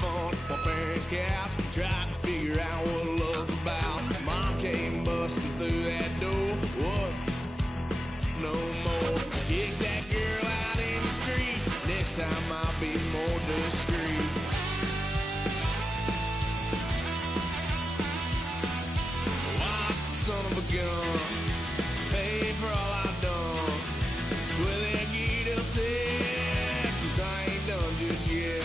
fun on my parents' couch, trying to figure out what love's about. Mom came busting through that door. What? No more. Kick that girl out in the street. Next time I'll be more discreet. Wild son of a gun, pay for all I've done. Well, they get upset, 'cause I ain't done just yet.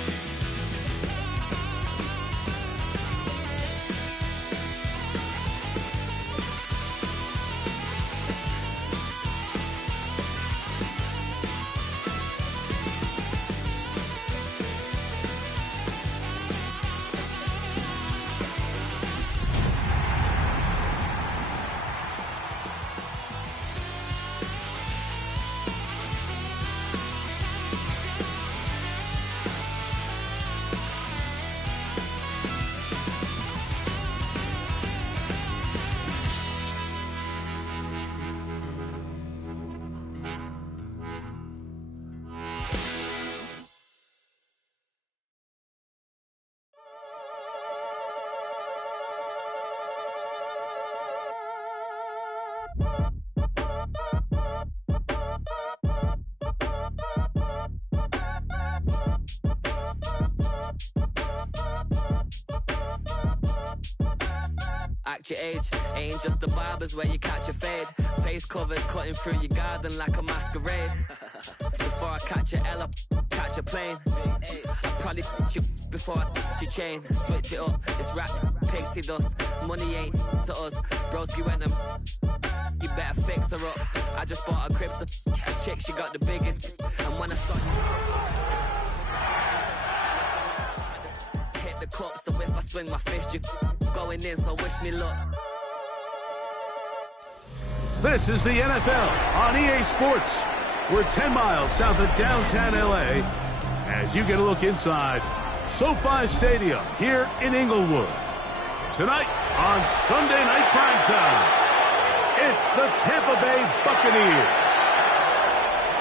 Act your age, ain't just the barbers where you catch a fade. Face covered, cutting through your garden like a masquerade. Before I catch a L, catch a plane. I probably f*** you before I f*** your chain. Switch it up, it's rap, pixie dust. Money ain't to us, broski went and you better fix her up. I just bought a crib to a chick, she got the biggest. And when I saw you hit the cup, so if I swing my fist, you going in, so wish me luck. This is the NFL on EA Sports. We're 10 miles south of downtown LA as you get a look inside SoFi Stadium here in Inglewood. Tonight on Sunday Night Primetime, it's the Tampa Bay Buccaneers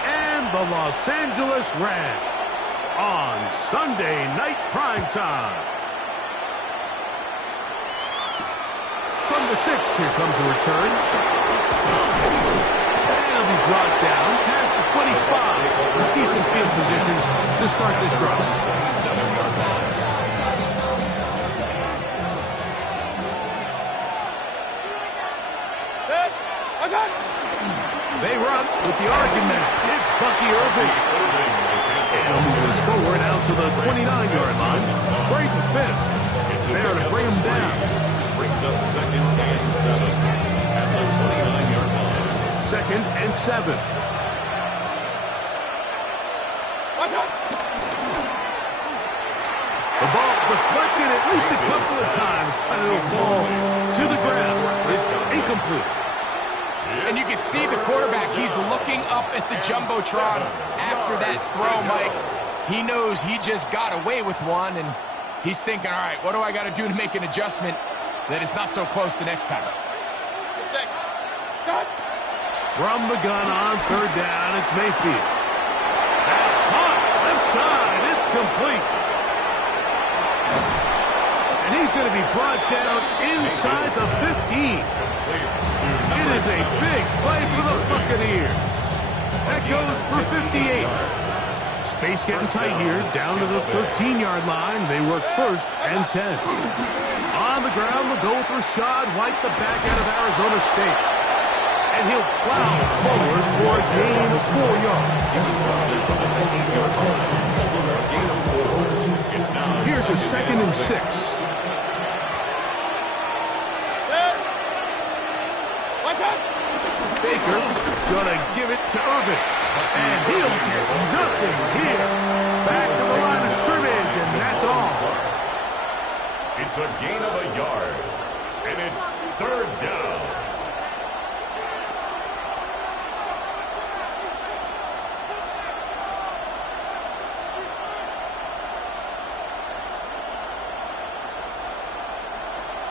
and the Los Angeles Rams on Sunday Night Primetime. From the 6, here comes a return. And it'll be brought down past the 25. Decent field position to start this drive. They run with the argument. It's Bucky Irving. And he'll move this forward out to the 29-yard line. Braden Fisk is there to bring him down. Brings up 2nd and 7 at the 29-yard line. 2nd and 7. The ball deflected at least a couple of times, and it'll fall to the ground. It's incomplete. And you can see the quarterback, he's looking up at the Jumbotron after that throw, Mike. He knows he just got away with one, and he's thinking, all right, what do I got to do to make an adjustment that it's not so close the next time? From the gun on 3rd down, it's Mayfield. That's hot, left side, it's complete. And he's going to be brought down inside the 15. It is a big play for the Buccaneers. That goes for 58. Space getting tight here, down to the 13-yard line. They work 1st and 10. On the ground, they'll go with Rashad White, the back out of Arizona State. And he'll plow forward for a gain of 4 yards. Here's a 2nd and 6. Baker gonna give it to Irvin. And he'll get nothing here. Back to the line of scrimmage, and that's all. It's a gain of a yard. And it's 3rd down.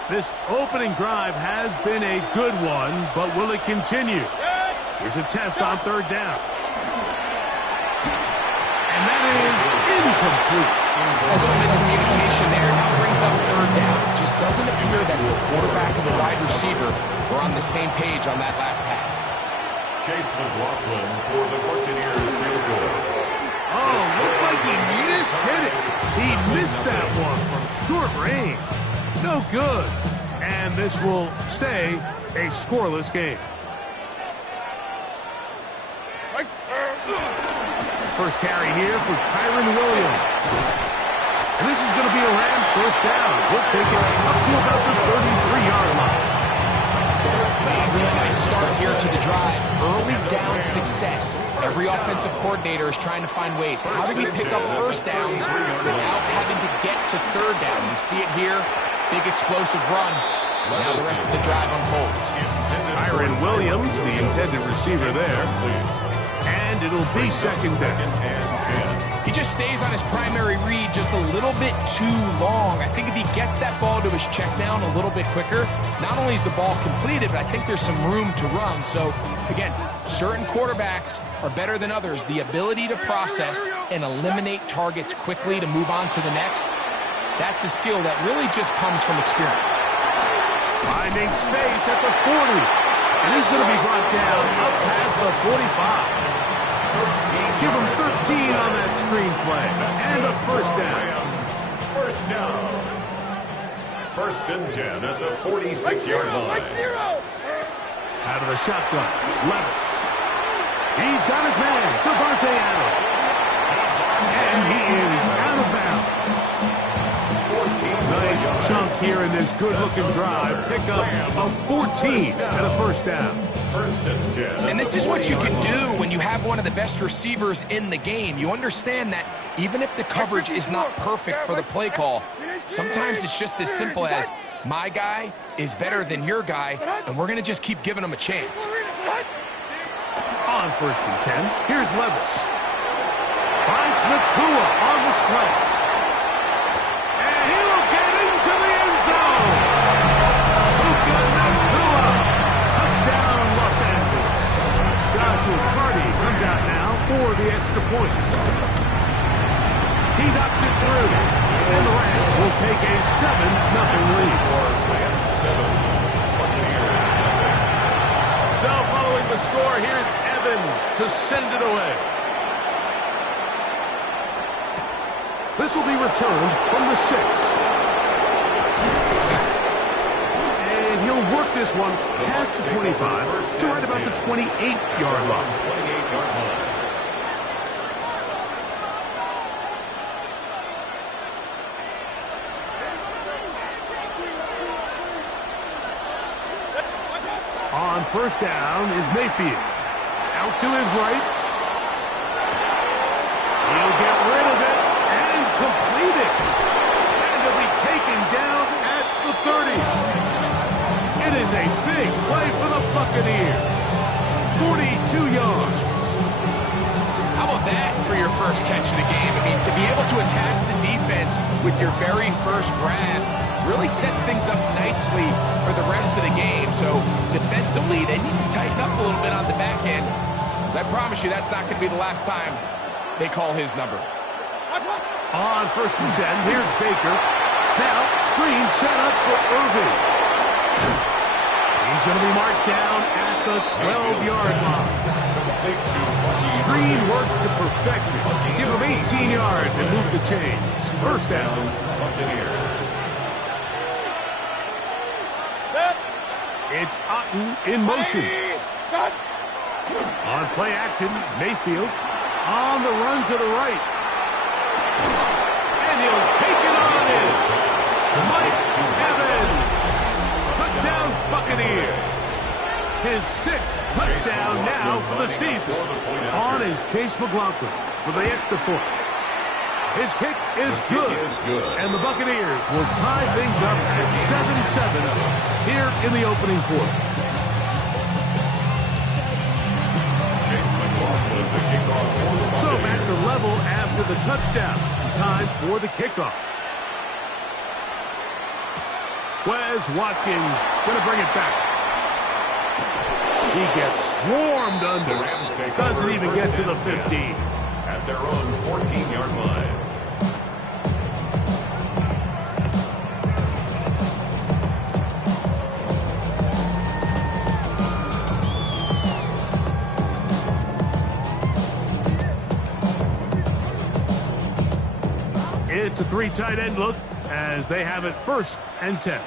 This opening drive has been a good one, but will it continue? Here's a test on 3rd down. And that is incomplete. A little miscommunication were on the same page on that last pass. Chase McLaughlin for the Buccaneers field goal. Oh, looked like he mishit it. He missed that one from short range. No good. And this will stay a scoreless game. First carry here for Kyron Williams. And this is going to be a Rams first down. He'll take it up to about the 33-yard line. Really nice start here to the drive. Early down success. Every offensive coordinator is trying to find ways. How do we pick up first downs without having to get to third down? You see it here. Big explosive run. Now the rest of the drive unfolds. Kyron Williams, the intended receiver there. And it'll be second down. He just stays on his primary read just a little bit too long. I think if he gets that ball to his check down a little bit quicker, not only is the ball completed, but I think there's some room to run. So, again, certain quarterbacks are better than others. The ability to process and eliminate targets quickly to move on to the next, that's a skill that really just comes from experience. Finding space at the 40. And he's going to be brought down up past the 45. Give him 13 on that screenplay. And a first down. First down. First and 10 at the 46-yard line. Out of the shotgun, Levis. He's got his man, Devontae Adams. And he is out of bounds. Nice chunk here in this good-looking drive. Pick up a 14 and a first down. First and 10. And this is what you can do when you have one of the best receivers in the game. You understand that even if the coverage is not perfect for the play call, sometimes it's just as simple as my guy is better than your guy, and we're going to just keep giving him a chance. On first and 10, here's Levis. Finds Nakua on the slant. And he'll get into the end zone. Puka Nakua. Touchdown, Los Angeles. Joshua Carty comes out now for the extra point. He knocks it through. And the Rams will take a 7-0 lead. So following the score, here's Evans to send it away. This will be returned from the 6. And he'll work this one past the 25 to right about the 28-yard line. 28-yard line. On first down is Mayfield. Out to his right. He'll get rid of it and complete it. And he'll be taken down at the 30. It is a big play for the Buccaneers. 42 yards. How about that for your first catch of the game? I mean, to be able to attack the defense with your very first grab really sets things up nicely for the rest of the game. So defensively, they need to tighten up a little bit on the back end. Because I promise you that's not going to be the last time they call his number. On first and 10, here's Baker. Now, screen set up for Irving. He's going to be marked down at the 12-yard line. Screen works to perfection. Give him 18 yards and move the chains. First down. It's Otten in motion. On play action, Mayfield on the run to the right. And he'll take it on in. Mike Evans. Touchdown Buccaneers. His 6th touchdown now for the season. On is Chase McLaughlin for the extra point. His kick is good. And the Buccaneers will tie things up at 7-7 here in the opening quarter. So back to level after the touchdown. Time for the kickoff. Wes Watkins going to bring it back. He gets swarmed under. Doesn't even get to the 15. At their own 14-yard line. It's a 3 tight end look as they have it 1st and 10.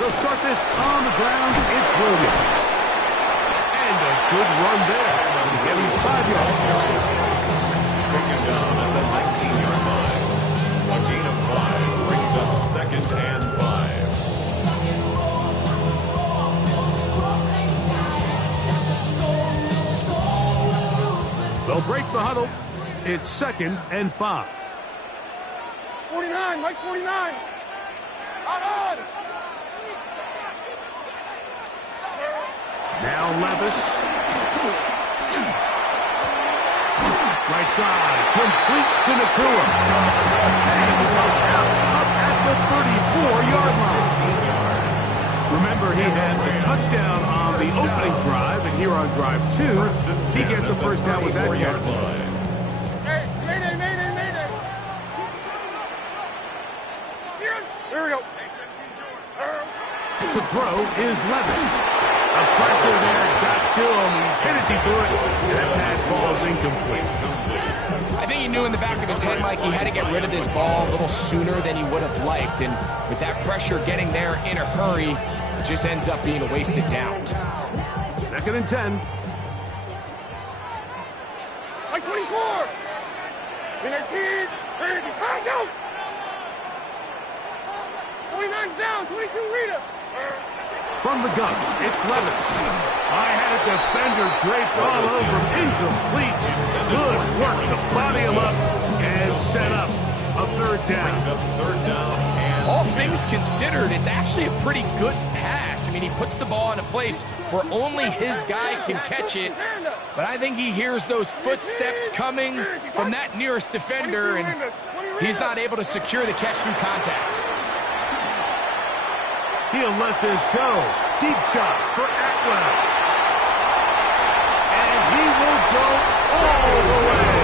They'll start this on the ground. It's Williams. And a good run there. Give him 5 yards. Taken down at the 19-yard line. A gain of 5 brings up 2nd and 5. They'll break the huddle. It's 2nd and 5. 49, Mike 49. On. Now Levis. Right side. Complete to Nakua. And out up at the 34-yard line. Remember, he had the touchdown on the opening drive, and here on drive 2, he gets a first down with that catch. Hey, mayday. Here we go. To throw is Levis. A pressure there got to him. He's hit as he threw it, and that pass ball is incomplete. I think he knew in the back of his head, Mike, he had to get rid of this ball a little sooner than he would have liked. And with that pressure getting there in a hurry, it just ends up being a wasted down. 2nd and 10. Mike 24. 19. 30. Go. 29's down. 22 Rita. From the gun, it's Levis. I had a defender draped all over him. Incomplete. Good work to body him up and set up a 3rd down. All things considered, it's actually a pretty good pass. I mean, he puts the ball in a place where only his guy can catch it. But I think he hears those footsteps coming from that nearest defender, and he's not able to secure the catch through contact. He'll let this go. Deep shot for Atwell. And he will go all the way.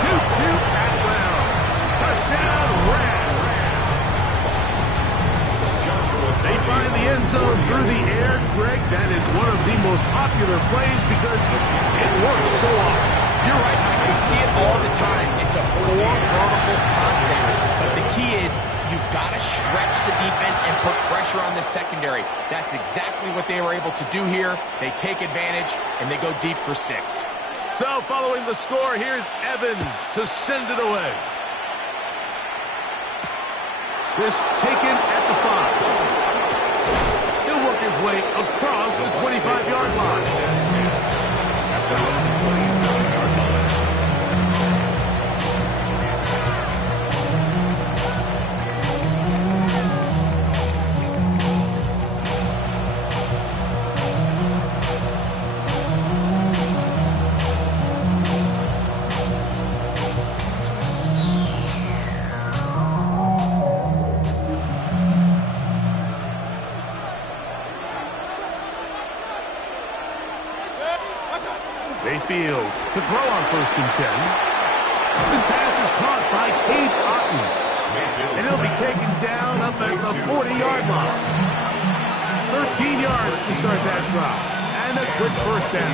2-2 Atwell. Touchdown, Rams. They find the end zone through the air. Greg, that is one of the most popular plays because it works so often. You're right, Mike. We see it all the time. It's a 4 vertical concept. But the key is you've got to stretch the defense and put pressure on the secondary. That's exactly what they were able to do here. They take advantage, and they go deep for 6. So following the score, here's Evans to send it away. This taken at the 5. He'll work his way across the 25-yard line. After the 27-yard line. Mayfield to throw on 1st and 10. This pass is caught by Cade Otton. And he'll be taken down up at the 40-yard line. 13 yards to start that drive. And a quick first down.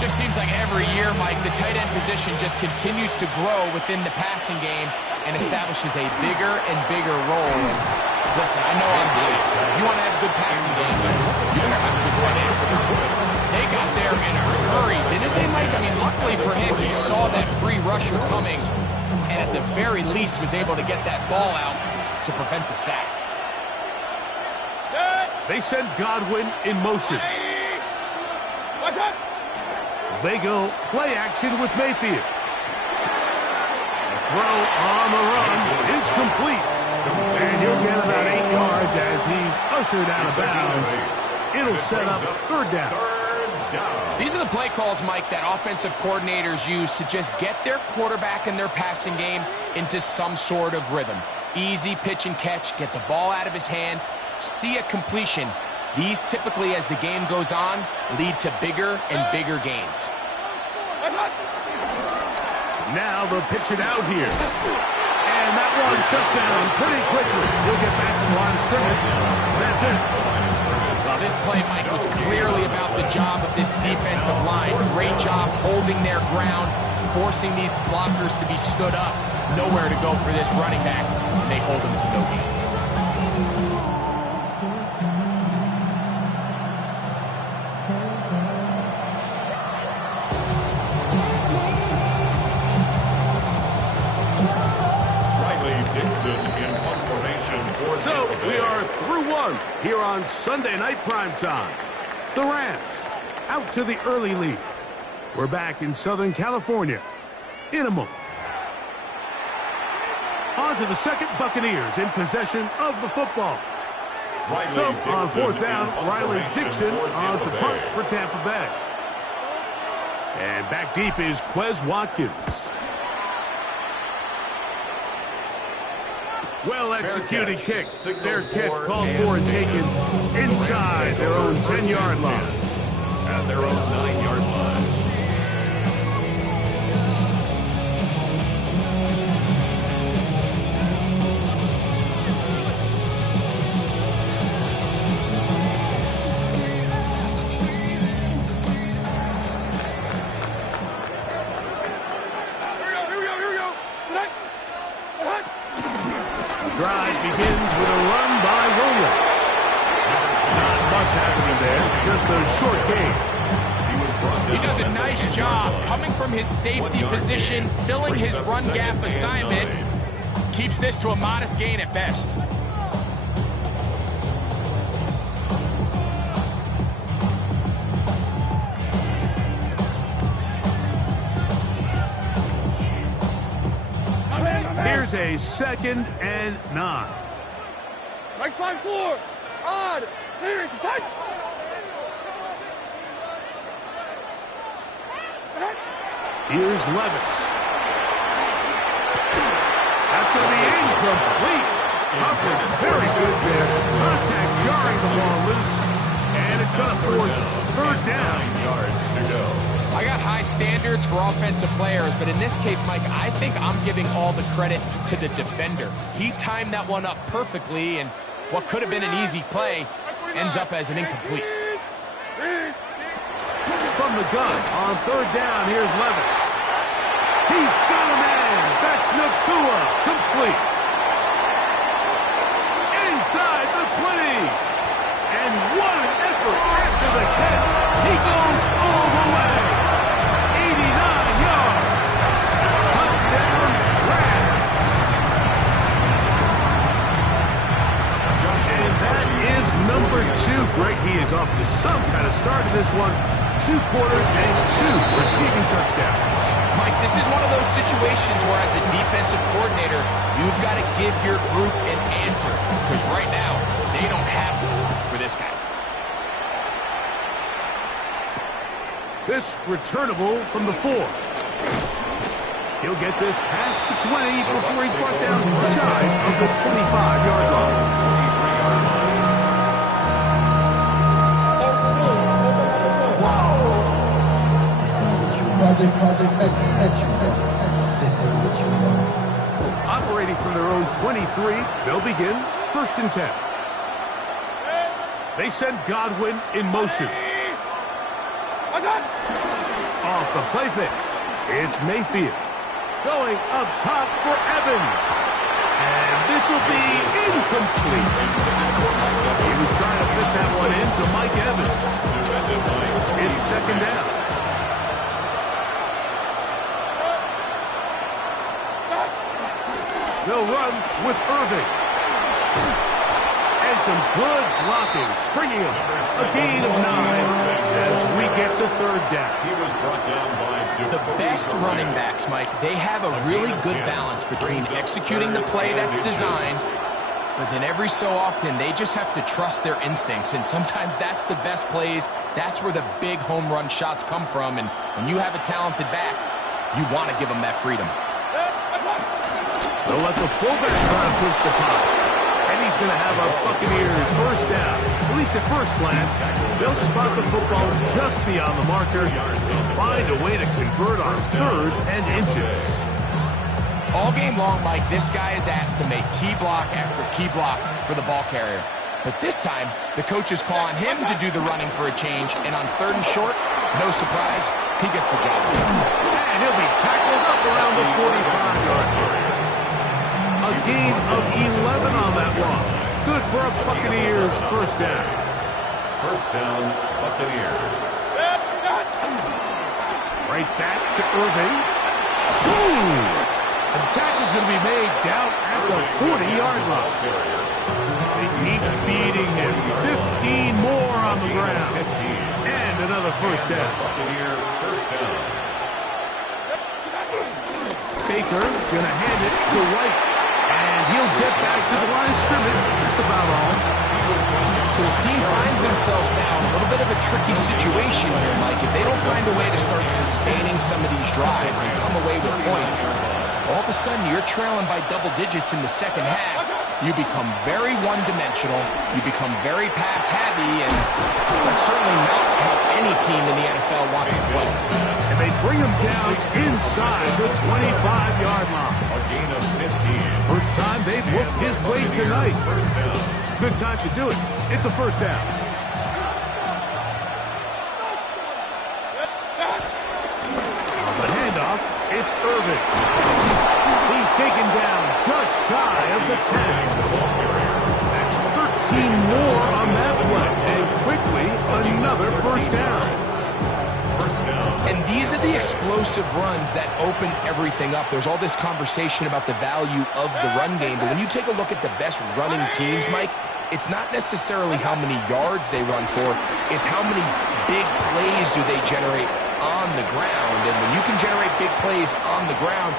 Just seems like every year, Mike, the tight end position just continues to grow within the passing game and establishes a bigger and bigger role. And listen, I know I'm biased. If you want to have a good passing game, you better have a good tight end. They got there in a hurry, didn't they, Mike? I mean, luckily for him, he saw that free rusher coming and at the very least was able to get that ball out to prevent the sack. They send Godwin in motion. What's up? They go play action with Mayfield. The throw on the run is complete. And he'll get about 8 yards as he's ushered out of bounds. It'll set up 3rd down. These are the play calls, Mike, that offensive coordinators use to just get their quarterback and their passing game into some sort of rhythm. Easy pitch and catch, get the ball out of his hand, see a completion. These typically, as the game goes on, lead to bigger and bigger gains. Now they'll pitch it out here. And that one shut down pretty quickly. He'll get back to the line of scrimmage. That's it. Well, this play, Mike, was clearly about the job of this defensive line. Great job holding their ground, forcing these blockers to be stood up. Nowhere to go for this running back, and they hold him to no gain. So we are through one here on Sunday Night Primetime. The Rams out to the early lead. We're back in Southern California in a moment. On to the second, Buccaneers in possession of the football. So on fourth down, Riley Dixon on to punt for Tampa Bay. And back deep is Quez Watkins. Well-executed kick. Their catch called for and taken inside their own 10-yard line. At their own 9-yard line. Drive begins with a run by Williams. Not much happening there, just a short gain. He does a nice job coming from his safety position, filling his run gap assignment. Keeps this to a modest gain at best. Here's a 2nd and 9. Right 5-4. Odd. Here, side. Here's Levis. That's going to be incomplete. Humphrey, very good there. Contact jarring the ball loose. And it's going to force third down. 9 yards to go. I got high standards for offensive players, but in this case, Mike, I think I'm giving all the credit to the defender. He timed that one up perfectly, and what could have been an easy play ends up as an incomplete. From the gun on third down, here's Levis. He's got a man. That's Nakua. Complete. Inside the 20. And what an effort after the catch. He goes all the way. 89 yards. Touchdown, Rams. And that is number 2. Greg, he is off to some kind of start in this one. 2 quarters and 2 receiving touchdowns. Mike, this is one of those situations where as a defensive coordinator, you've got to give your group an answer. Because right now, they don't have one for this guy. This returnable from the 4. He'll get this past the 20 before he's brought down shy of the 25-yard line. Operating from their own 23, they'll begin 1st and 10. They send Godwin in motion. Off the play fake. It's Mayfield. Going up top for Evans. And this will be incomplete. He was trying to fit that one into Mike Evans. It's 2nd down. They'll run with Irving. And some good blocking, springing him. A gain of 9 as we get to 3rd down. He was brought down by The best running backs, Mike, they have a really good balance between executing the play that's designed, but then every so often they just have to trust their instincts, and sometimes that's the best plays. That's where the big home run shots come from, and when you have a talented back, you want to give them that freedom. They'll let the fullback try to push the pop. And he's going to have a Buccaneers 1st down. At least at first glance, they'll spot the football just beyond the marker and find a way to convert on 3rd and inches. All game long, Mike, this guy is asked to make key block after key block for the ball carrier. But this time, the coach is calling him to do the running for a change, and on 3rd and short, no surprise, he gets the job done. And he'll be tackled up around the 45-yard line. A gain of 11 on that one. Good for a Buccaneers first down. First down, Buccaneers. Right back to Irving. Boom! The tackle's going to be made down at the 40-yard line. They keep beating him. 15 more on the ground. And another first down. Buccaneer first down. Baker going to hand it to White. And he'll get back to the line of scrimmage. That's about all. So his team finds themselves now in a little bit of a tricky situation here, Mike. If they don't find a way to start sustaining some of these drives and come away with points, all of a sudden you're trailing by double digits in the second half. You become very one-dimensional. You become very pass-heavy, and that's certainly not how any team in the NFL wants to play. And they bring him down inside the 25-yard line. A gain of 15. First time they've looked his way tonight. First down. Good time to do it. It's a first down. On the handoff, it's Irving. He's taken down just shy of the 10. That's 13 more on that play. And quickly, another first down. First down. And these are the explosive runs that open everything up. There's all this conversation about the value of the run game, but when you take a look at the best running teams, Mike, it's not necessarily how many yards they run for, it's how many big plays do they generate on the ground. And when you can generate big plays on the ground,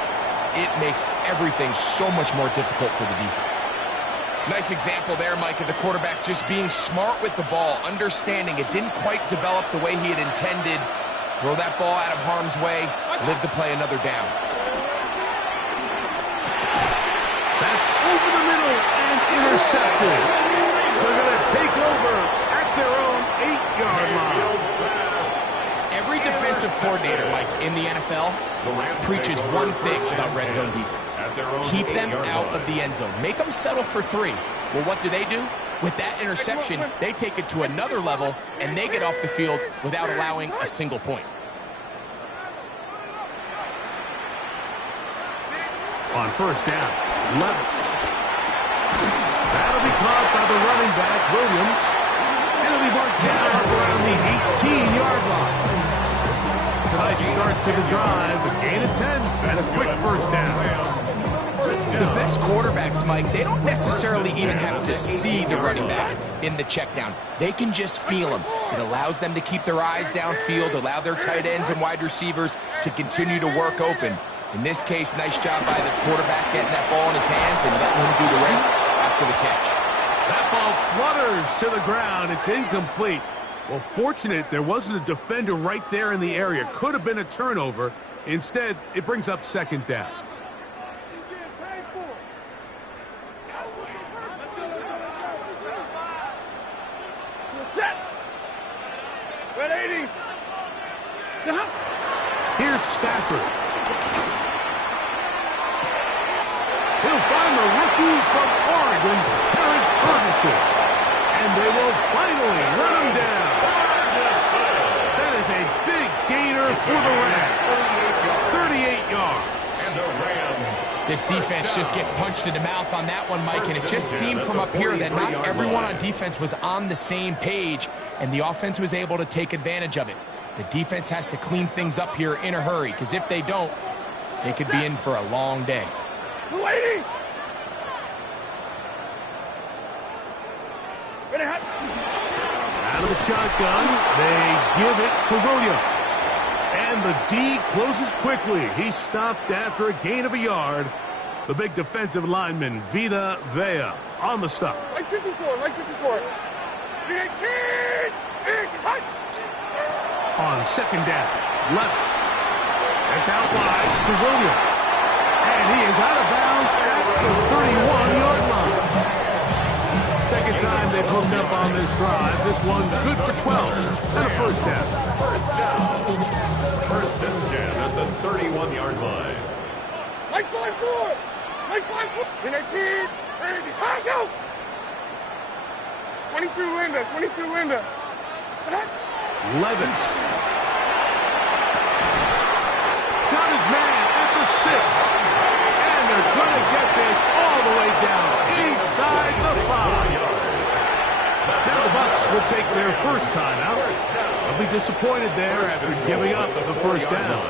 it makes everything so much more difficult for the defense. Nice example there, Mike, of the quarterback just being smart with the ball, understanding it didn't quite develop the way he had intended. Throw that ball out of harm's way, live to play another down. That's over the middle and intercepted. They're going to take over at their own 8-yard line. Every defensive coordinator, Mike, in the NFL preaches one thing about red zone defense. Keep them out of the end zone. Make them settle for 3. Well, what do? With that interception, they take it to another level, and they get off the field without allowing a single point. On first down, Levis. That'll be caught by the running back, Williams. It'll be marked down around the 18-yard line. Tonight's start to the drive, a gain of 10, and a quick first down. The best quarterbacks, Mike, they don't necessarily even have to see the running back in the check down. They can just feel him. It allows them to keep their eyes downfield, allow their tight ends and wide receivers to continue to work open. In this case, nice job by the quarterback getting that ball in his hands and letting him do the rest after the catch. That ball flutters to the ground. It's incomplete. Well, fortunate there wasn't a defender right there in the area. Could have been a turnover. Instead, it brings up second down. Set. Red 80. Here's Stafford. He'll find the rookie from Oregon, Terrence Ferguson. And they will finally run him down. That is a big gainer for the Rams. 38 yards. And the Rams. This defense just gets punched in the mouth on that one, Mike, and it just seemed from up here that not everyone on defense was on the same page, and the offense was able to take advantage of it. The defense has to clean things up here in a hurry, because if they don't, they could be in for a long day. Lady. Out of the shotgun, they give it to Williams. And the D closes quickly. He's stopped after a gain of a yard. The big defensive lineman, Vita Vea, on the stop. Like 54, like 54. 18! On second down, Levis. It's out wide to Williams. And he is out of bounds at the 31-yard line. Second time they've hooked up on this drive. This one good for 12 and a first down. First down. First and 10 at the 31-yard line. Like 5-4. Like 5-4. 18. Go. 22 Linda, 22 Linda. Levis. Got his man at the 6. And they're going to get this all the way down inside the 5. Now the Bucks will take their first timeout. They'll be disappointed there after giving up the first down.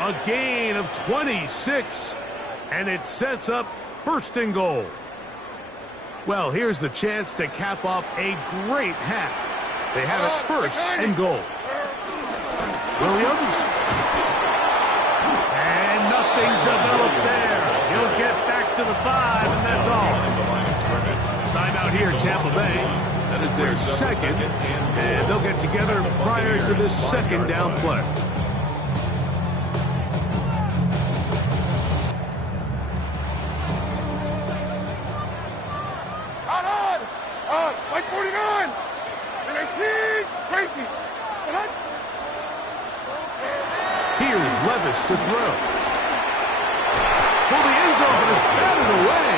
A gain of 26. And it sets up first and goal. Well, here's the chance to cap off a great half. They have it first and goal. Williams. And nothing developed there. He'll get back to the 5, and that's all. Timeout here, Tampa Bay. That is their second, and they'll get together prior to this second down play. Mike 49. 19. Tracy. Here's Levis to throw. For the end zone, but it's batted away.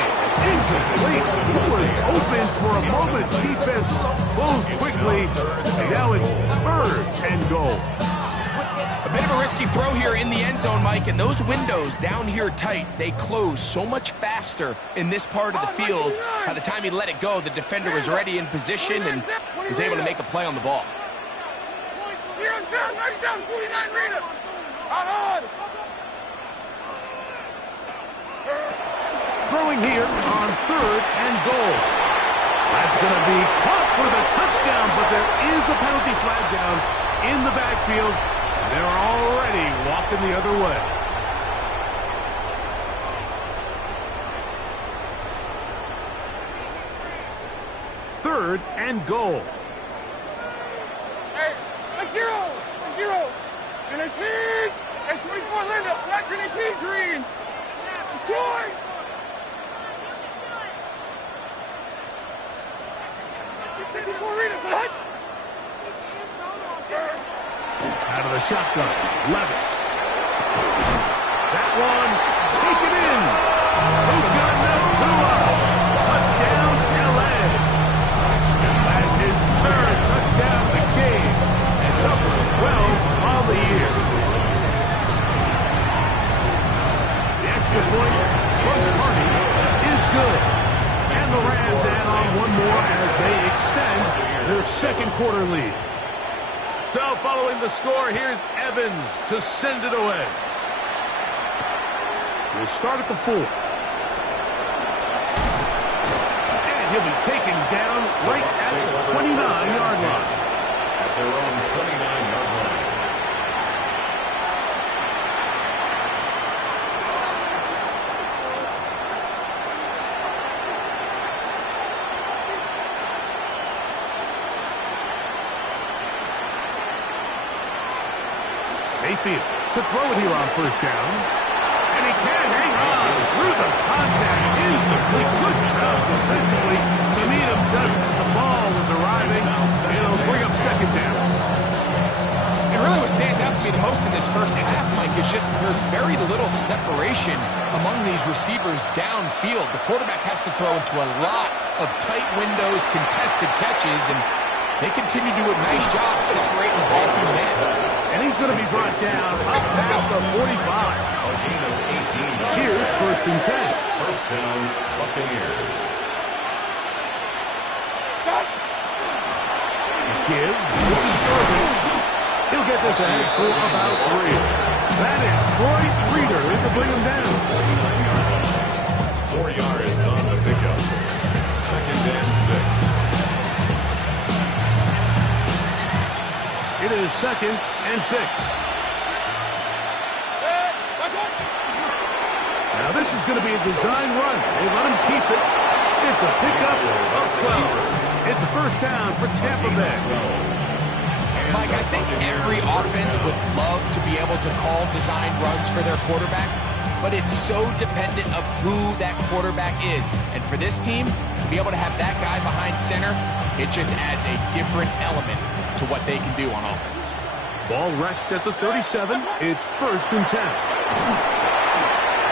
Incomplete. He was open for a moment. Defense closed quickly, and now it's third and goal. A bit of a risky throw here in the end zone, Mike, and those windows down here tight, they close so much faster in this part of the field. By the time he let it go, the defender was already in position and was able to make a play on the ball. Throwing here on third and goal. That's going to be caught for the touchdown, but there is a penalty flag down in the backfield. They're already walking the other way. Third and goal. Hey, 0. And 18. And 24 Linda. Flat 18 Greens. Short. Out of the shotgun, Levis. That one taken in. Puka Nakua. Touchdown, LA. That's his third touchdown of the game. And number 12 on the year. The extra point from Carney is good. And the Rams add on one more as they extend their second quarter lead. So following the score, here's Evans to send it away. We'll start at the 4. And he'll be taken down right at the 29-yard line. At their own 29-yard line. Mayfield to throw it here on first down. And he can't hang on through the contact. Incomplete. Good job defensively to meet him just as the ball was arriving. It'll bring up second down. And really what stands out to me the most in this first half, Mike, is just there's very little separation among these receivers downfield. The quarterback has to throw into a lot of tight windows, contested catches, and they continue to do a nice job separating the ball from the man. And he's going to be brought down up past the 45. A gain of 18. Here's first and 10. First down, Buccaneers. Give. This is Irving. He'll get this ahead for about 3. That is Troy Reader to bring him down. 4 yards on the pickup. Second and 6. It is second and 6. Now this is going to be a design run. They let him keep it. It's a pickup of 12. It's a first down for Tampa Bay. Mike, I think every offense would love to be able to call design runs for their quarterback, but it's so dependent of who that quarterback is. And for this team, to be able to have that guy behind center, it just adds a different element to what they can do on offense. Ball rests at the 37. It's first and 10.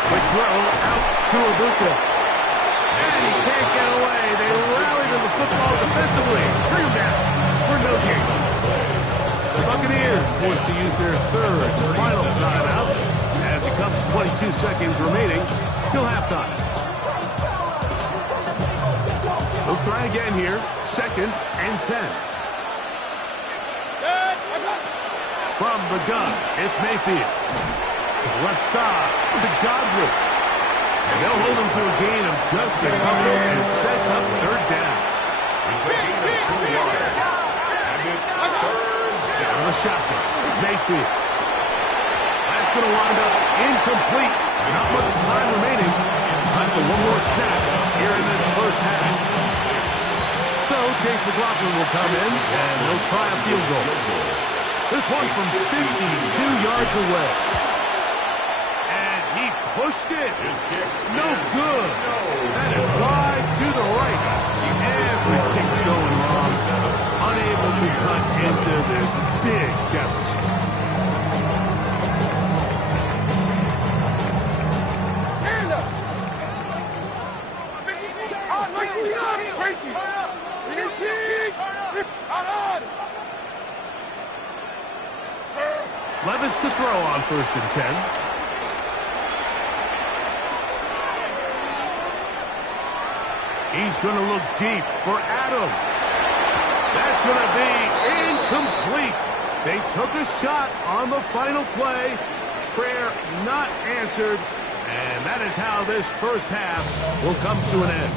Quick throw out to Ibuka. And he can't get away. They rallied to the football defensively. Bring him down for no gain. The Buccaneers forced to use their third and final timeout as it comes to 22 seconds remaining till halftime. They'll try again here. 2nd and 10. From the gun, it's Mayfield. To the left side, to Godwin. And they'll hold him to a gain of just a couple, and it sets up 3rd down. It's a gain of 2 yards. And it's 3rd down. On the shotgun, Mayfield. That's going to wind up incomplete. Not much time remaining. Time for one more snap here in this first half. So Chase McLaughlin will come in, and they'll try a field goal. This one from 52 yards away. And he pushed it. No good. That is wide to the right. Everything's going wrong. Unable to cut into this big deficit. Stand up. Tracy. Levis to throw on 1st and 10. He's going to look deep for Adams. That's going to be incomplete. They took a shot on the final play. Prayer not answered. And that is how this first half will come to an end.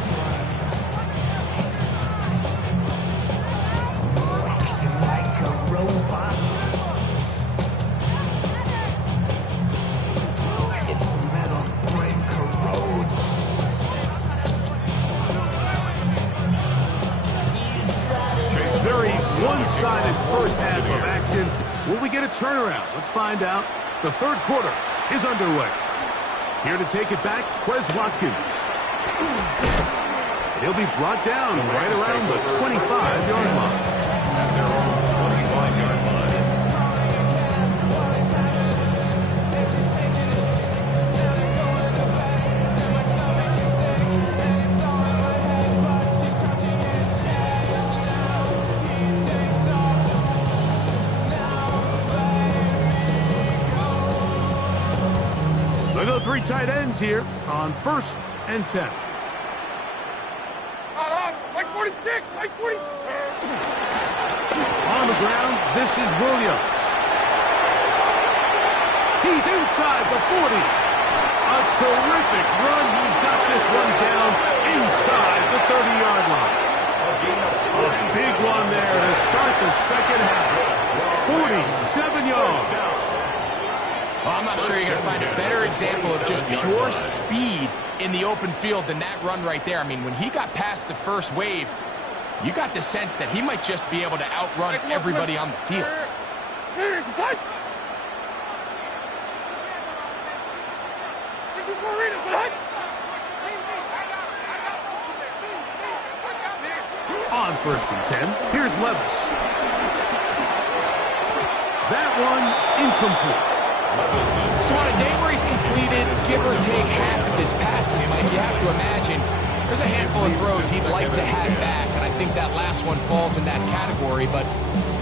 One-sided first half of action. Will we get a turnaround? Let's find out. The 3rd quarter is underway. Here to take it back, Quez Watkins. He'll be brought down right around the 25-yard line. They're on the 25-yard line. They go 3 tight ends here on 1st and 10. Like 46, like 40. On the ground, this is Williams. He's inside the 40. A terrific run. He's got this one down inside the 30-yard line. A big one there to start the second half. 47 yards. Well, I'm not sure you're going to find a better example of just pure speed in the open field than that run right there. I mean, when he got past the first wave, you got the sense that he might just be able to outrun everybody on the field. On 1st and 10, here's Levis. That one incomplete. So on a day where he's completed, give or take half of his passes, Mike, you have to imagine there's a handful of throws he'd like to have back, and I think that last one falls in that category. But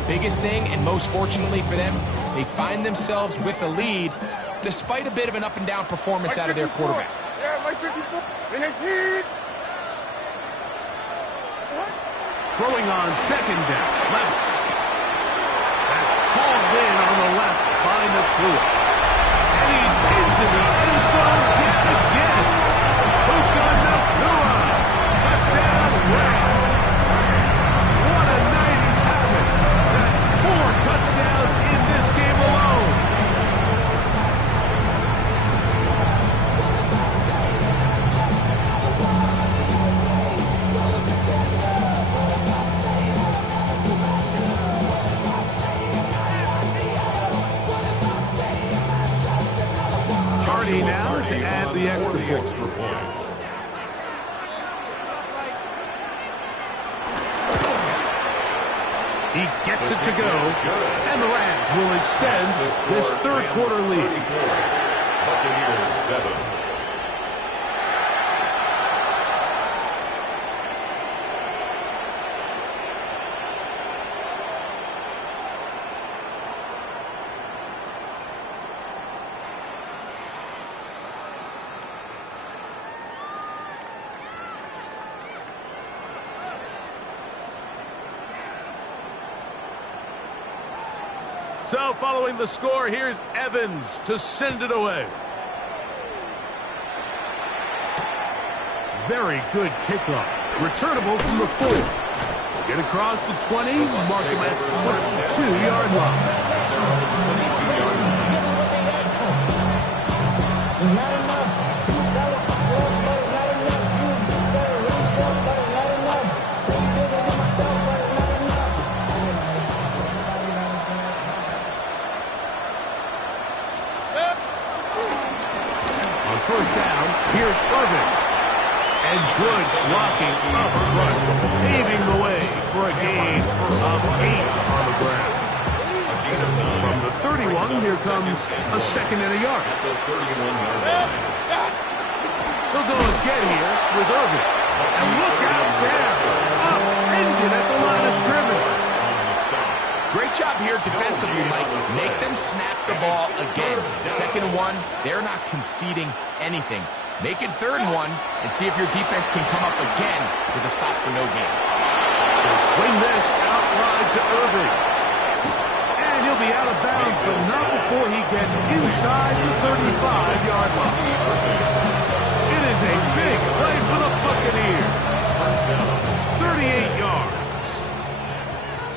biggest thing, and most fortunately for them, they find themselves with a lead despite a bit of an up-and-down performance out of their quarterback. Yeah, like 54. And 18. Throwing on 2nd down, Levis. That's hauled in on the left by Nakua. And he's into the end zone yet again. Puka Nakua. Touchdown Rams. What a night he's having. That's 4 touchdowns in this game alone. Now to add the extra point. He gets it to go, and the Rams will extend this 3rd quarter lead. Buccaneers 7. So following the score, here's Evans to send it away. Very good kickoff. Returnable from the 4. Get across the 20, mark him at 22-yard line. Not enough. You sell it, but it's not enough. You better reach up, but it's not enough. Say you bigger than myself, but it's not enough. On first down, here's Irvin. And good blocking up front, paving the way for a gain of 8 on the ground. From the 31, here comes a second and a yard. They'll go again here with Irvin. And look out there, upended at the line of scrimmage. Great job here defensively, Mike. Make them snap the ball again. 2nd and 1, they're not conceding anything. Make it 3rd and 1 and see if your defense can come up again with a stop for no gain. They'll swing this out wide to Irving. And he'll be out of bounds, but not before he gets inside the 35-yard line. It is a big play for the Buccaneers. 38 yards.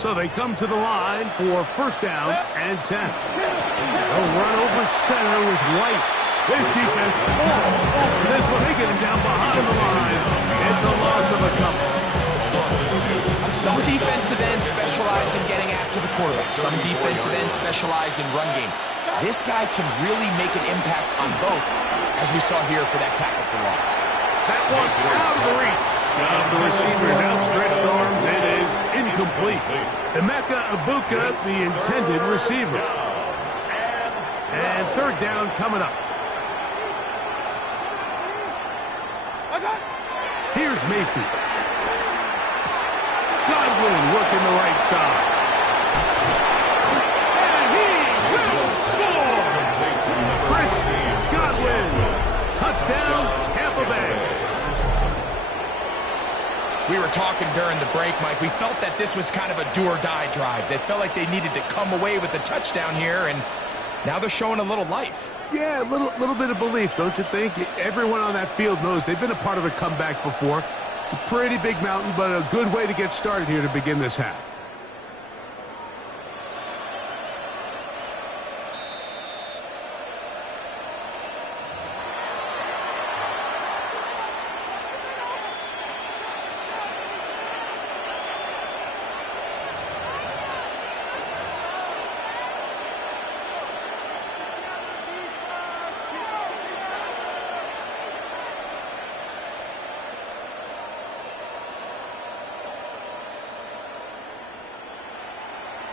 So they come to the line for first down and 10. They'll run over center with White. This defense falls over this one. They get him down behind the line. It's a loss of a couple. Some defensive ends specialize in getting after the quarterback. Some defensive ends specialize in run game. This guy can really make an impact on both, as we saw here for that tackle for loss. That one out of the reach of the receiver's outstretched arms. It is incomplete. Emeka Ibuka, the intended receiver. And third down coming up. Here's Mayfield. Godwin working the right side. And he will score! Chris Godwin. Touchdown, Tampa Bay. We were talking during the break, Mike. We felt that this was kind of a do-or-die drive. They felt like they needed to come away with the touchdown here, and now they're showing a little life. Yeah, a little bit of belief, don't you think? Everyone on that field knows they've been a part of a comeback before. It's a pretty big mountain, but a good way to get started here to begin this half.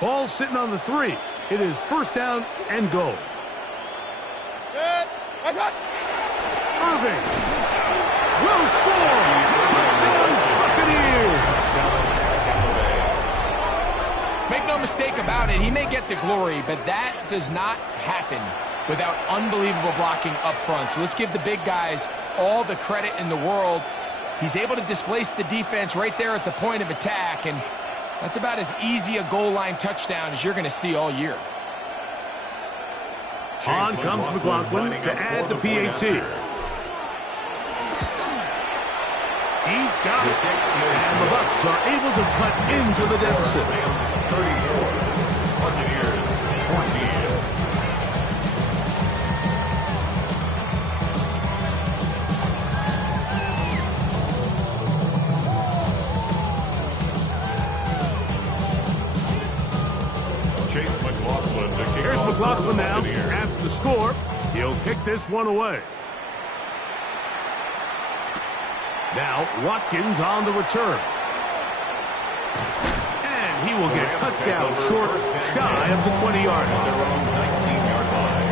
Ball sitting on the 3. It is first down and goal. Irving will score. Touchdown, Buccaneers. Make no mistake about it, he may get the glory, but that does not happen without unbelievable blocking up front. So let's give the big guys all the credit in the world. He's able to displace the defense right there at the point of attack, and that's about as easy a goal line touchdown as you're going to see all year. On comes McLaughlin to add the PAT. He's got it. And the Bucs are able to cut into the deficit. 34. Buccaneers 14. Here's McLaughlin now. After the score, he'll kick this one away. Now, Watkins on the return. And he will get cut down short, shy of the 20-yard line. Their own 19-yard line.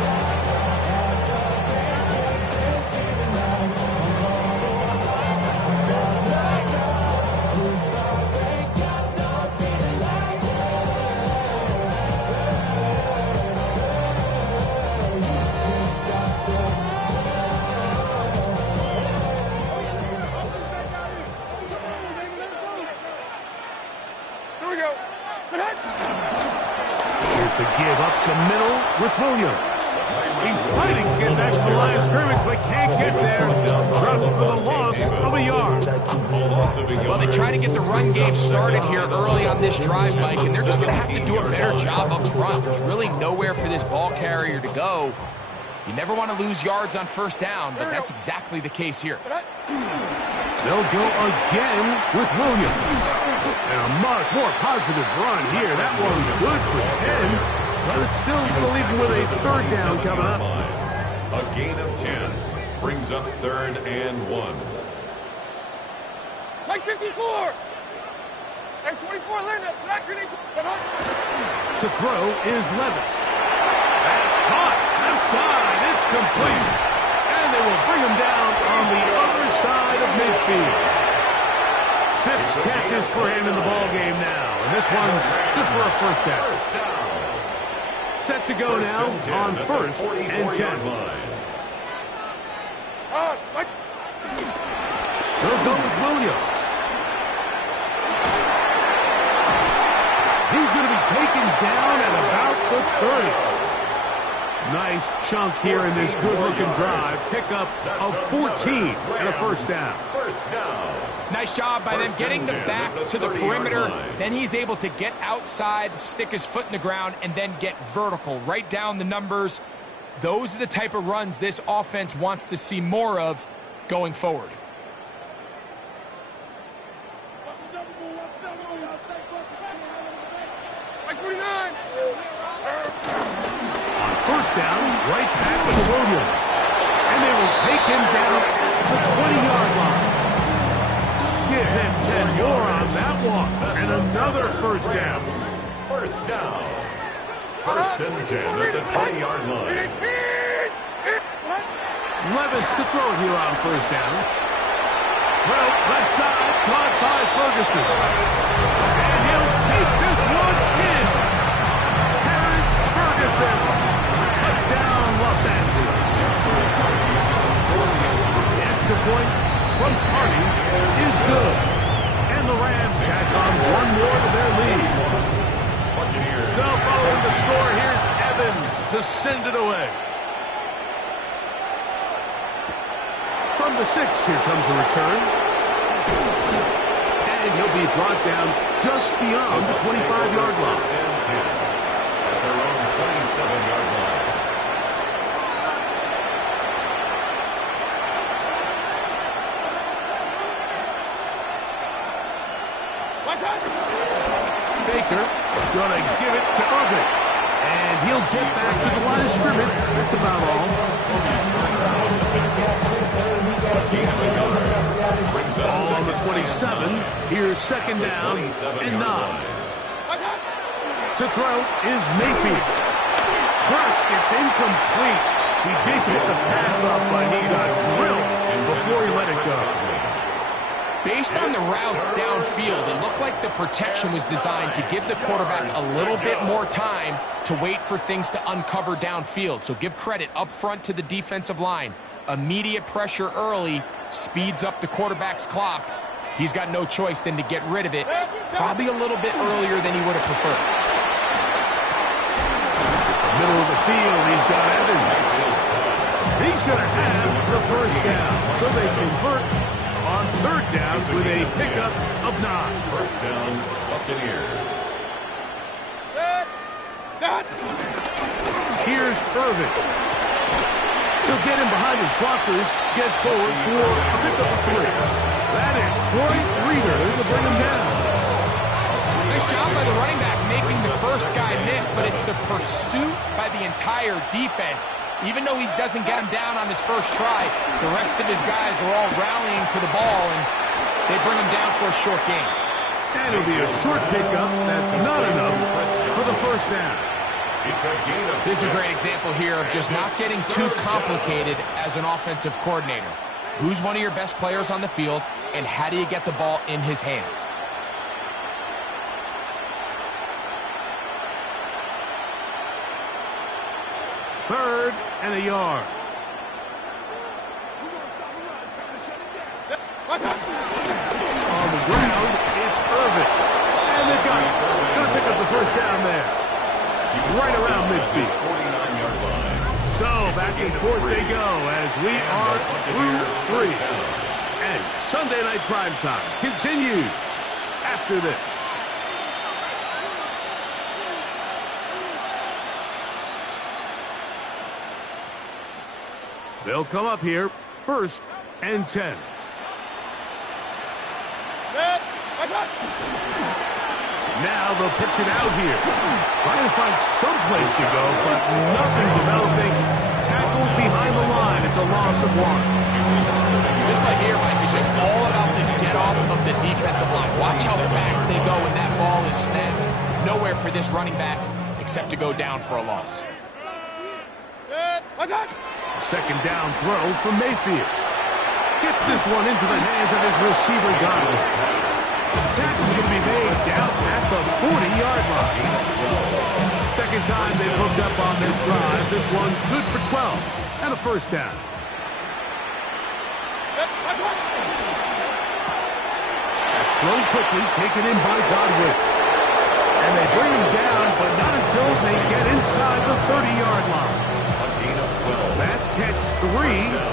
To give up to Williams. He's fighting to get back to the line of scrimmage, but can't get there. Drops for the loss of a yard. Well, they try to get the run game started here early on this drive, Mike, and they're just going to have to do a better job up front. There's really nowhere for this ball carrier to go. You never want to lose yards on first down, but that's exactly the case here. They'll go again with Williams. And a much more positive run here. That one's good for 10. But it's still going to leave him with a third down coming up. A gain of 10 brings up 3rd and 1. Like 54. And 24 Linda. Flat grenade. To throw is Levis. That's caught. Left side. It's complete. And they will bring him down on the other side of midfield. 6 catches for him in the ball game now. And this one's good for a first down. Set to go now on 1st and 10. They'll go with Williams. He's going to be taken down at about the 30. Nice chunk here in this good-looking drive. Pickup of 14 and a first down. Nice job by them getting the back to the perimeter. Then he's able to get outside, stick his foot in the ground, and then get vertical. Right down the numbers. Those are the type of runs this offense wants to see more of going forward. On first down, right back to Williams. And they will take him down at the 20-yard line. Give him 10 more on that one. And another first down. First down. 1st and 10 at the 20-yard line. Levis to throw it here on first down. Throw left side, caught by Ferguson. And he'll take this one in. Terrence Ferguson. Touchdown, Los Angeles. The extra point from Carney is good. And the Rams tack on one more to their lead. So following the score, here's Evans to send it away. From the 6, here comes the return. And he'll be brought down just beyond the 25-yard line. At their own 27-yard line. Baker going to give it to Irvin. And he'll get back to the line of scrimmage. That's about all. Ball on the 27. Here's second down and 9. To throw is Mayfield. First, it's incomplete. He did get the pass up, but he got drilled before he let it go. Based on the routes downfield, it looked like the protection was designed to give the quarterback a little bit more time to wait for things to uncover downfield. So give credit up front to the defensive line. Immediate pressure early speeds up the quarterback's clock. He's got no choice than to get rid of it, probably a little bit earlier than he would have preferred. Middle of the field, he's got Evans. He's going to have the first down, so they convert on third downs with a pickup of 9. First down, Buccaneers. Here's Irvin. He'll get him behind his blockers, get forward for a pickup of 3. That is Troy Reader to bring him down. Nice job by the running back making the first guy miss, but it's the pursuit by the entire defense. Even though he doesn't get him down on his first try, the rest of his guys are all rallying to the ball, and they bring him down for a short gain. And it'll be a short pickup. That's not enough for the first down. It's a gain of 6. This is a great example here of just not getting too complicated as an offensive coordinator. Who's one of your best players on the field, and how do you get the ball in his hands? Third and a yard. On the ground, it's Irvin. And they've got it. Going to pick up the first down there. Right around midfield. 49-yard line. and forth they go as we are through 3. And Sunday Night Primetime continues after this. They'll come up here, 1st and 10. Now they'll pitch it out here. Trying to find some place to go, but nothing developing. Tackled behind the line. It's a loss of 1. This play here, Mike, is just all about the get-off of the defensive line. Watch how fast they go when that ball is snapped. Nowhere for this running back except to go down for a loss. Second down throw from Mayfield. Gets this one into the hands of his receiver, Godwin. The tackle is going to be made down at the 40-yard line. Second time they've hooked up on this drive. This one good for 12 and a 1st down. That's thrown quickly, taken in by Godwin. And they bring him down, but not until they get inside the 30-yard line. That's catch 3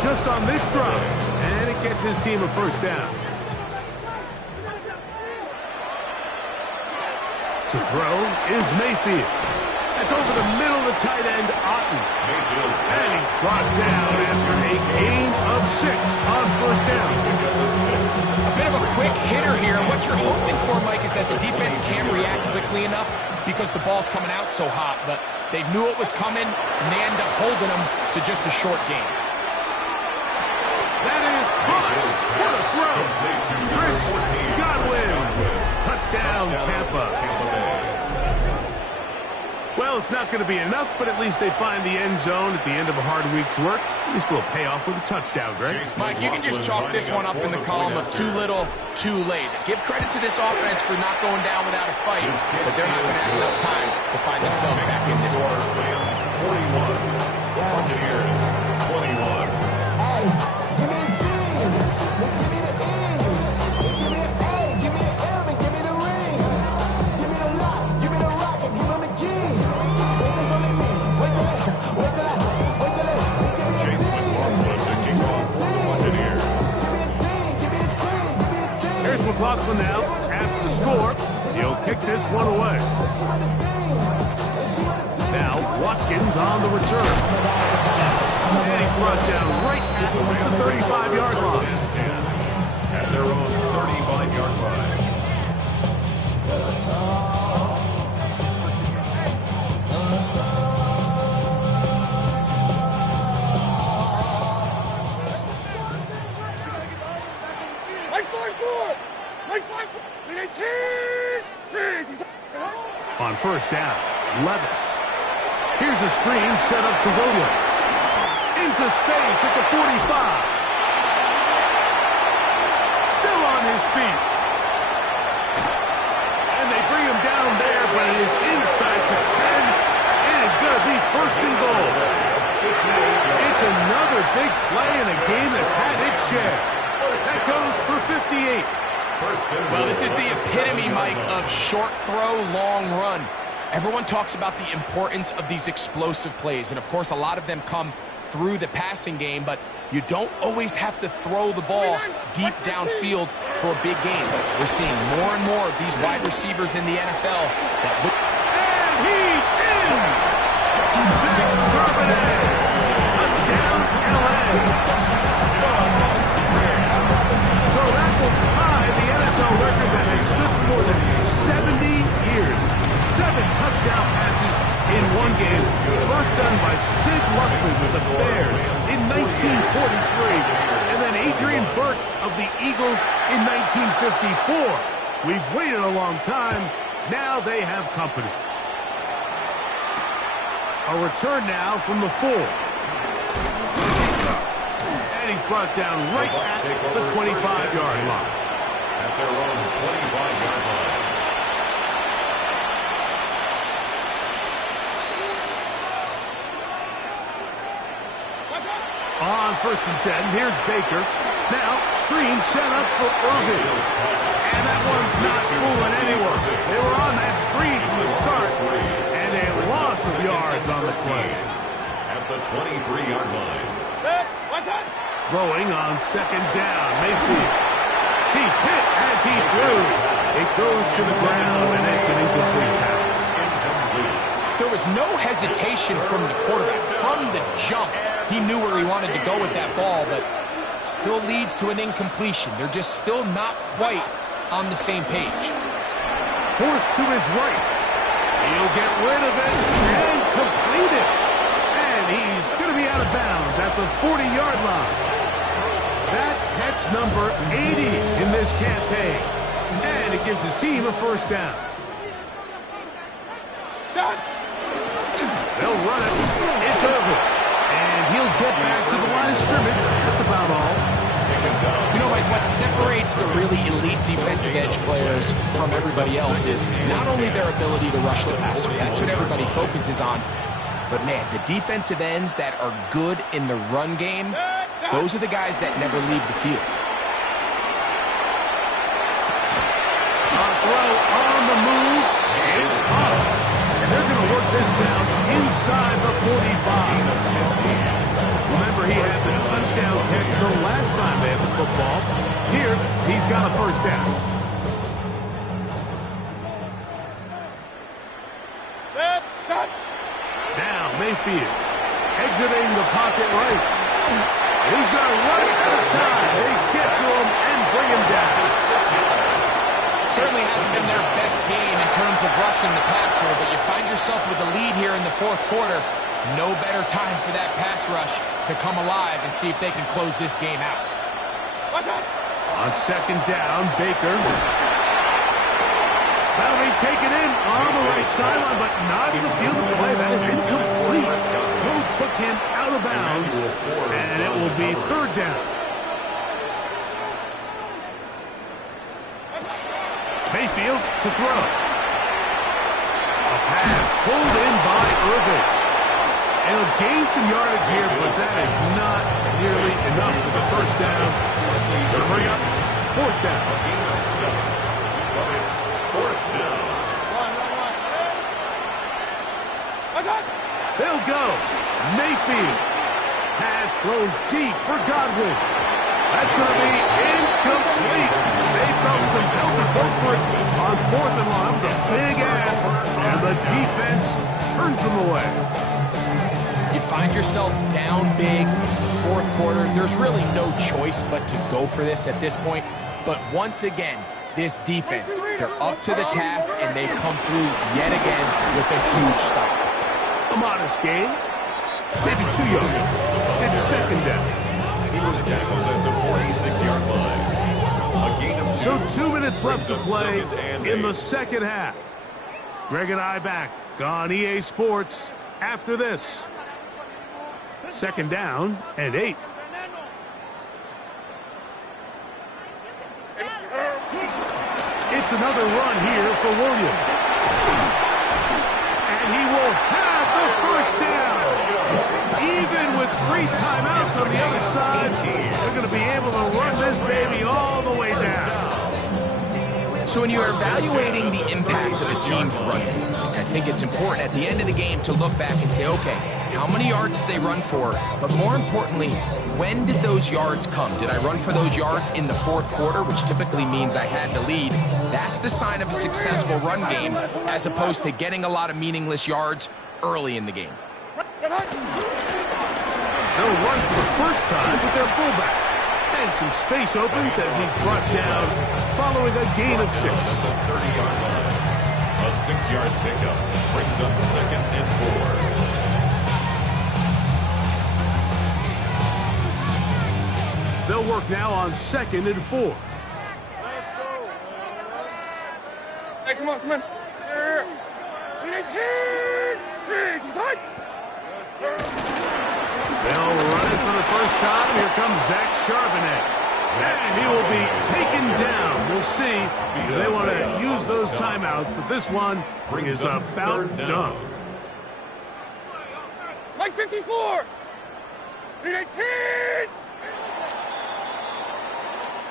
just on this drive. And it gets his team a 1st down. To throw is Mayfield. That's over the middle of the tight end, Otten. And he's brought down after a gain of 6 on 1st down. A bit of a quick hitter here. What you're hoping for, Mike, is that the defense can react quickly enough because the ball's coming out so hot. But they knew it was coming, and they end up holding them to just a short gain. That is caught. What a throw. Chris Godwin. Touchdown, Tampa. Well, it's not going to be enough, but at least they find the end zone at the end of a hard week's work. At least they'll pay off with a touchdown, Greg. Mike, you can just chalk this one up in the column of too little, too late. Give credit to this offense for not going down without a fight, but they're not going to have enough time to find themselves back in this one. 41. Buccaneers 21. Give me a D. Give me the E. Give me an A. Give me an M. And give me the ring. Give me the lock. Give me the rock. And give me the key. Wait till Chase McLaughlin to kick off for the Buccaneers. Here's McLaughlin now. After the score, he'll kick this one away. Now Watkins on the return. And he's brought down right at the 35-yard line. At their own 35-yard line. On 1st down, Levis. Here's a screen set up to Williams. Into space at the 45. Still on his feet. And they bring him down there, but it is inside the 10. It is going to be 1st and goal. It's another big play in a game that's had its share. That goes for 58. Well, this is the epitome, Mike, of short throw, long run. Everyone talks about the importance of these explosive plays, and of course a lot of them come through the passing game, but you don't always have to throw the ball deep downfield for big gains. We're seeing more and more of these wide receivers in the NFL that look... And he's in! Touchdown, LA! So that will tie the NFL record that has stood for more than 70 years. 7 touchdown passes in one game. First done by Sid Luckman with the Bears in 1943. And then Adrian Burke of the Eagles in 1954. We've waited a long time. Now they have company. A return now from the 4. And he's brought down right at the 25-yard line. At their own 25-yard line. On 1st and 10, here's Baker. Now, screen set up for Irving. And that one's not fooling anyone. They were on that screen from the start. And a loss of yards on the play. At the 23-yard line. Throwing on second down, Mayfield. He's hit as he threw. It goes to the ground, and it's an incomplete pass. There was no hesitation from the quarterback. From the jump, he knew where he wanted to go with that ball, but still leads to an incompletion. They're just still not quite on the same page. Forced to his right. He'll get rid of it and complete it. And he's going to be out of bounds at the 40-yard line. That catch number 80 in this campaign. And it gives his team a first down. They'll run it. It's over. And he'll get back to the line of scrimmage. That's about all. You know, Mike, what separates the really elite defensive edge players from everybody else is not only their ability to rush the passer. That's what everybody focuses on. But, man, the defensive ends that are good in the run game, those are the guys that never leave the field. A throw on the move is caught. And they're going to work this down inside the 45. Remember, he had the touchdown catch the last time they had the football. Here, he's got a first down. Now, Mayfield exiting the pocket right. He's going to run it out of time. They get to him and bring him down. Certainly hasn't been their best game in terms of rushing the passer, but you find yourself with a lead here in the fourth quarter. No better time for that pass rush to come alive and see if they can close this game out. On second down, Baker. That'll be taken in on the right sideline, but not in the field of play. That is incomplete. Throw took him out of bounds, and it will be third down. Mayfield to throw. A pass pulled in by Irving. And he'll gain some yardage here, but that is not nearly enough for the first down. It's going to bring up fourth down. But it's fourth down. They'll go. Mayfield has thrown deep for Godwin. That's going to be incomplete. They felt compelled to go for it on fourth and long. That was a big ask, and the defense turns them away. You find yourself down big. It's the fourth quarter. There's really no choice but to go for this at this point. But once again, this defense, they're up to the task, and they come through yet again with a huge stop. A modest gain, maybe 2 yards. It's second down. He was tackled at the 46-yard line. A gain of 2. So 2 minutes left to play Second and in the 8. second half. Greg and I back on EA Sports after this. Second down and 8. It's another run here for Williams. And he will have the first down. Even with 3 timeouts on the other side, they're going to be able to run this baby all the way down. So when you're evaluating the impact of a team's run game, I think it's important at the end of the game to look back and say, okay, how many yards did they run for? But more importantly, when did those yards come? Did I run for those yards in the fourth quarter, which typically means I had the lead? That's the sign of a successful run game, as opposed to getting a lot of meaningless yards early in the game. They'll run for the first time with their fullback. And some space opens as he's brought down following a gain of 6. At the 30-yard line. A 6-yard pickup brings up second and 4. They'll work now on second and 4. Hey, come on, come on. Here. They'll run it for the first time. Here comes Zach Charbonnet. And he will be taken down. We'll see if they want to use those timeouts, but this one is about done. Like 54. 18.